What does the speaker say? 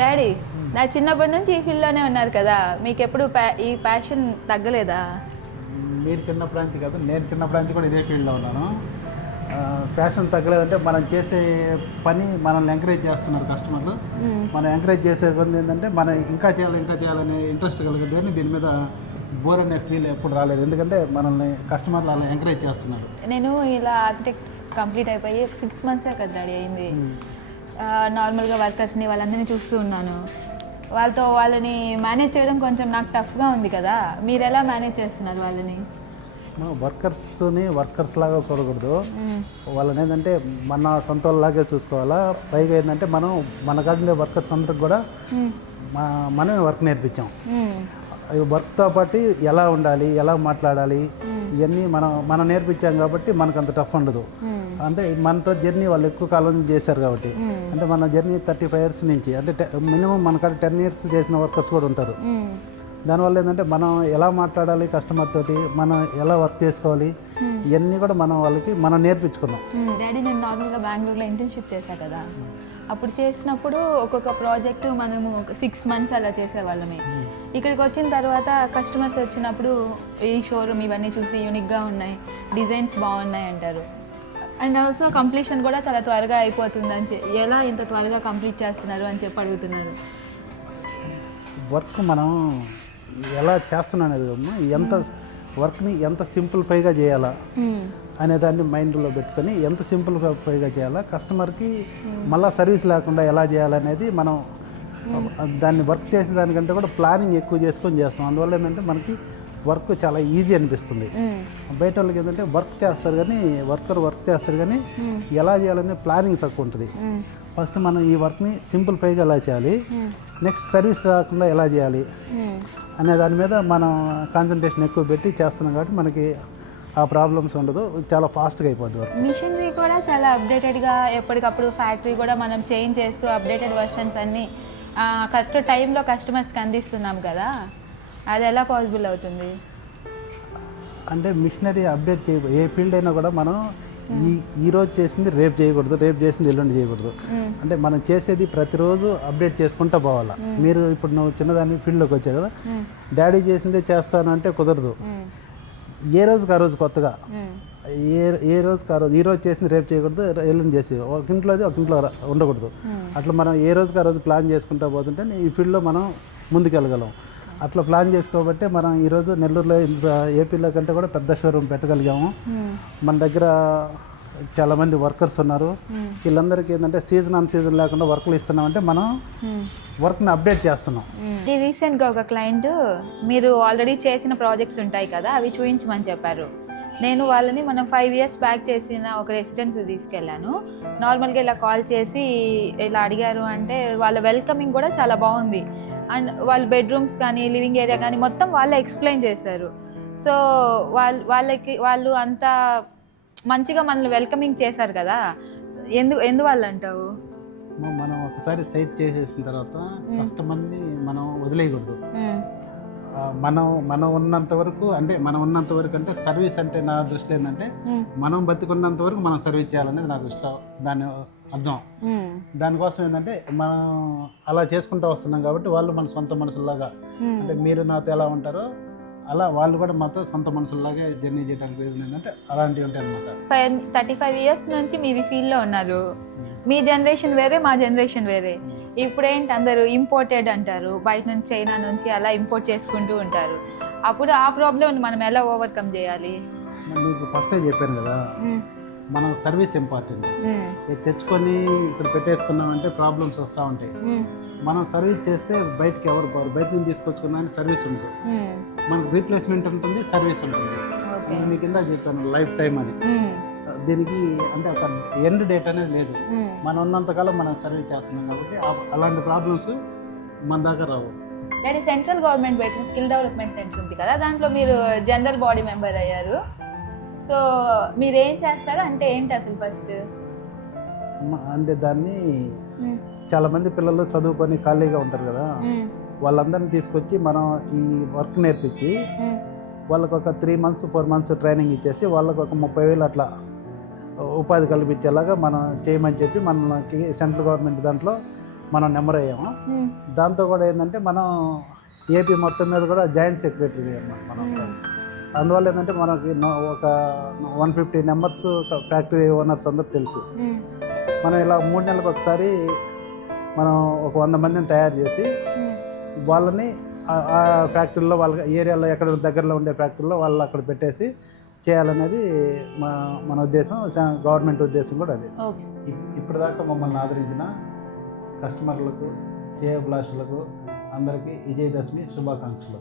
Daddy నా చిన్నప్పటి నుంచి ఈ ఫీల్డ్లోనే ఉన్నారు కదా, మీకు ఎప్పుడు ఈ ప్యాషన్ తగ్గలేదా? మీరు చిన్నప్పటి నుంచి కాదు, నేను చిన్నప్పటి నుంచి కూడా ఇదే ఫీల్డ్లో ఉన్నాను. ఫ్యాషన్ తగ్గలేదంటే మనం చేసే పని మనల్ని ఎంకరేజ్ చేస్తున్నారు కస్టమర్లు. మనం ఎంకరేజ్ చేసే కొంది ఏంటంటే మనం ఇంకా చేయాలనే ఇంట్రెస్ట్ కలుగుతుంది. కానీ దీని మీద బోర్ అనే ఫీల్ ఎప్పుడు రాలేదు, ఎందుకంటే మనల్ని కస్టమర్లు అలా ఎంకరేజ్ చేస్తున్నారు. నేను ఇలా ఆర్కిటెక్ట్ కంప్లీట్ అయిపోయి 6 months కదా డాడీ అయింది. నార్మల్గా వర్కర్స్ని వాళ్ళందరినీ చూస్తూ ఉన్నాను. వాళ్ళని మేనేజ్ చేయడం కొంచెం నాకు టఫ్గా ఉంది కదా, మీరు ఎలా మేనేజ్ చేస్తున్నారు వాళ్ళని? వర్కర్స్ లాగా చూడకూడదు. వాళ్ళని ఏంటంటే మన సొంత వాళ్ళలాగే చూసుకోవాలా. పైగా ఏంటంటే మనం మన కాడ వర్కర్స్ అందరికి కూడా మనమే వర్క్ నేర్పించాం. వర్క్తో పాటు ఎలా ఉండాలి, ఎలా మాట్లాడాలి, ఇవన్నీ మనం నేర్పించాం కాబట్టి మనకు అంత టఫ్ ఉండదు. అంటే మనతో జర్నీ వాళ్ళు ఎక్కువ కాలం చేశారు కాబట్టి, అంటే మన జర్నీ 35 years నుంచి, అంటే మినిమం మనకాడ 10 years చేసిన వర్కర్స్ కూడా ఉంటారు. దానివల్ల ఏంటంటే మనం ఎలా మాట్లాడాలి కస్టమర్ తోటి, మనం ఎలా వర్క్ చేసుకోవాలి, ఇవన్నీ కూడా మనం నేర్పించుకున్నాం. డాడీ నేను నార్మల్గా బెంగళూరులో ఇంటర్న్షిప్ చేశాను కదా, అప్పుడు చేసినప్పుడు ఒక్కొక్క ప్రాజెక్టు మనము 6 months అలా చేసేవాళ్ళమే. ఇక్కడికి వచ్చిన తర్వాత కస్టమర్స్ వచ్చినప్పుడు ఈ షోరూమ్ ఇవన్నీ చూసి యూనిక్గా ఉన్నాయి, డిజైన్స్ బాగున్నాయి అంటారు. అండ్ ఆల్సో కంప్లీషన్ కూడా చాలా త్వరగా అయిపోతుందని, ఎలా ఇంత త్వరగా కంప్లీట్ చేస్తున్నారు అని చెప్పి అడుగుతున్నారు. వర్క్ మనం ఎలా చేస్తున్నాం అనేది వర్క్ని ఎంత సింప్లిఫైగా చేయాలా అనే దాన్ని మైండ్లో పెట్టుకొని ఎంత సింప్లిఫైగా చేయాలా, కస్టమర్కి మళ్ళీ సర్వీస్ లేకుండా ఎలా చేయాలనేది మనం దాన్ని వర్క్ చేసేదానికంటే కూడా ప్లానింగ్ ఎక్కువ చేసుకొని చేస్తాం. అందువల్ల ఏంటంటే మనకి వర్క్ చాలా ఈజీ అనిపిస్తుంది. బయట వాళ్ళకి ఏంటంటే వర్క్ చేస్తారు కానీ ఎలా చేయాలనే ప్లానింగ్ తక్కువ ఉంటుంది. ఫస్ట్ మనం ఈ వర్క్ని సింప్లిఫైగా ఎలా చేయాలి, నెక్స్ట్ సర్వీస్ రాకుండా ఎలా చేయాలి అనే దాని మీద మనం కాన్సన్ట్రేషన్ ఎక్కువ పెట్టి చేస్తున్నాం కాబట్టి మనకి ఆ ప్రాబ్లమ్స్ ఉండదు, చాలా ఫాస్ట్గా అయిపోద్ది వర్క్. మిషనరీ కూడా చాలా అప్డేటెడ్గా ఎప్పటికప్పుడు ఫ్యాక్టరీ కూడా మనం చేంజ్ చేస్తూ అప్డేటెడ్ వర్షన్స్ అన్నీ కరెక్ట్ టైంలో కస్టమర్స్కి అందిస్తున్నాం కదా, అది ఎలా పాసిబుల్ అవుతుంది? అంటే మిషనరీ అప్డేట్ ఏ ఫీల్డ్ అయినా కూడా మనం ఈ రోజు చేసింది రేపు చేయకూడదు, రేపు చేసింది ఎల్లుండి చేయకూడదు. అంటే మనం చేసేది ప్రతిరోజు అప్డేట్ చేసుకుంటూ పోవాలా. మీరు ఇప్పుడు నువ్వు చిన్నదాన్ని ఫీల్డ్లోకి వచ్చావు కదా, డాడీ చేసిందే చేస్తాను అంటే కుదరదు. ఏ రోజుకి ఆ రోజు కొత్తగా, ఏ రోజుకి ఆ రోజు, ఈ రోజు చేసింది రేపు చేయకూడదు, ఎల్లుండి చేసి ఒక ఇంట్లోది ఒక ఇంట్లో ఉండకూడదు. అట్లా మనం ఏ రోజుకి ఆ రోజు ప్లాన్ చేసుకుంటూ పోతుంటే ఈ ఫీల్డ్లో మనం ముందుకెళ్ళగలం. అట్లా ప్లాన్ చేసుకోబట్టే మనం ఈరోజు నెల్లూరులో ఇంత ఏపీలో కంటే కూడా పెద్ద షోరూమ్ పెట్టగలిగాము. మన దగ్గర చాలామంది వర్కర్స్ ఉన్నారు. వీళ్ళందరికీ ఏంటంటే సీజన్ ఆన్ సీజన్ లేకుండా వర్క్లు ఇస్తున్నామంటే మనం వర్క్ని అప్డేట్ చేస్తున్నాం. రీసెంట్గా ఒక క్లయింట్ మీరు ఆల్రెడీ చేసిన ప్రాజెక్ట్స్ ఉంటాయి కదా, అవి చూపించమని చెప్పారు. నేను వాళ్ళని మనం 5 years బ్యాక్ చేసిన ఒక రెసిడెన్స్కి తీసుకెళ్ళాను. నార్మల్గా ఇలా కాల్ చేసి ఇలా అడిగారు అంటే వాళ్ళ వెల్కమింగ్ కూడా చాలా బాగుంది. అండ్ వాళ్ళ బెడ్రూమ్స్ కానీ లివింగ్ ఏరియా కానీ మొత్తం వాళ్ళే ఎక్స్ప్లెయిన్ చేశారు. సో వాళ్ళు అంత మంచిగా మనల్ని వెల్కమింగ్ చేశారు కదా, ఎందువల్ల అంటావు? మనం ఒకసారి సైట్ చేసేసిన తర్వాత కస్టమర్ని మనం వదిలేయకూడదు. మనం ఉన్నంత వరకు అంటే సర్వీస్ అంటే నా దృష్టిలో ఏంటంటే మనం బతికున్నంత వరకు మనం సర్వీస్ చేయాలనేది నా దృష్టిలో దాని అర్థం. దానికోసం ఏంటంటే మనం అలా చేసుకుంటూ వస్తున్నాం కాబట్టి వాళ్ళు మన సొంత మనుషుల్లాగా, అంటే మీరు నాతో ఎలా ఉంటారో అలా వాళ్ళు కూడా మాతో సొంత మనుషుల్లాగే జర్నీ చేయడానికి రీజన్ ఏంటంటే అలాంటివి ఉంటాయి అనమాట. 35 years నుంచి మీరు ఈ ఫీల్డ్లో ఉన్నారు. మీ జనరేషన్ వేరే, మా జనరేషన్ వేరే. ఇప్పుడేంటి అందరూ ఇంపోర్టెడ్ అంటారు, బయట నుంచి చైనా నుంచి అలా ఇంపోర్ట్ చేసుకుంటూ ఉంటారు. అప్పుడు ఆ ప్రాబ్లమ్ మనం ఎలా ఓవర్కమ్ చేయాలి? మీకు ఫస్టే చెప్పాను కదా, మనం సర్వీస్ ఇంపార్టెంట్. తెచ్చుకొని ఇక్కడ పెట్టేసుకున్నామంటే ప్రాబ్లమ్స్ వస్తూ ఉంటాయి. మనం సర్వీస్ చేస్తే బయటకి ఎవరు పోరు, బయట నుంచి తీసుకొచ్చుకున్నా సర్వీస్ ఉంటుంది, మనకు రీప్లేస్మెంట్ ఉంటుంది, సర్వీస్ ఉంటుంది. మీ కింద చెప్పాను లైఫ్ టైం అని. దీనికి అంటే ఒక ఎండ్ డేట్ అనేది లేదు. మనం ఉన్నంతకాలం మనం సర్వీస్ చేస్తున్నాం కాబట్టి అలాంటి ప్రాబ్లమ్స్ మన దాకా రావు. అంటే సెంట్రల్ గవర్నమెంట్ పెట్టిన స్కిల్ డెవలప్మెంట్ సెంటర్ ఉంది కదా, దాంట్లో మీరు జనరల్ బాడీ మెంబర్ అయ్యారు. సో మీరు ఏం చేస్తారు అంటే ఏంటి అసలు ఫస్ట్? అంటే దాన్ని చాలామంది పిల్లలు చదువుకొని ఖాళీగా ఉంటారు కదా, వాళ్ళందరినీ తీసుకొచ్చి మనం ఈ వర్క్ నేర్పించి వాళ్ళకు ఒక 3 months 4 months ట్రైనింగ్ ఇచ్చేసి వాళ్ళకు ఒక 30,000 అట్లా ఉపాధి కల్పించేలాగా మనం చేయమని చెప్పి మనకి సెంట్రల్ గవర్నమెంట్ దాంట్లో మనం నెంబర్ అయ్యాము. దాంతో కూడా ఏంటంటే మనం ఏపీ మొత్తం మీద కూడా జాయింట్ సెక్రటరీ అన్నమాట మనం. అందువల్ల ఏంటంటే మనకి ఒక 150 మెంబర్స్ ఫ్యాక్టరీ ఓనర్స్ అందరూ తెలుసు. మనం ఇలా 3 నెలలకు ఒకసారి మనం ఒక 100 మందిని తయారు చేసి వాళ్ళని ఆ ఫ్యాక్టరీలో వాళ్ళ ఏరియాలో ఎక్కడ దగ్గరలో ఉండే ఫ్యాక్టరీలో వాళ్ళు అక్కడ పెట్టేసి చేయాలనేది మన ఉద్దేశం, గవర్నమెంట్ ఉద్దేశం కూడా అదే. ఇప్పటిదాకా మమ్మల్ని ఆదరించిన కస్టమర్లకు, శ్రేయోభిలాషులకు అందరికీ విజయదశమి శుభాకాంక్షలు.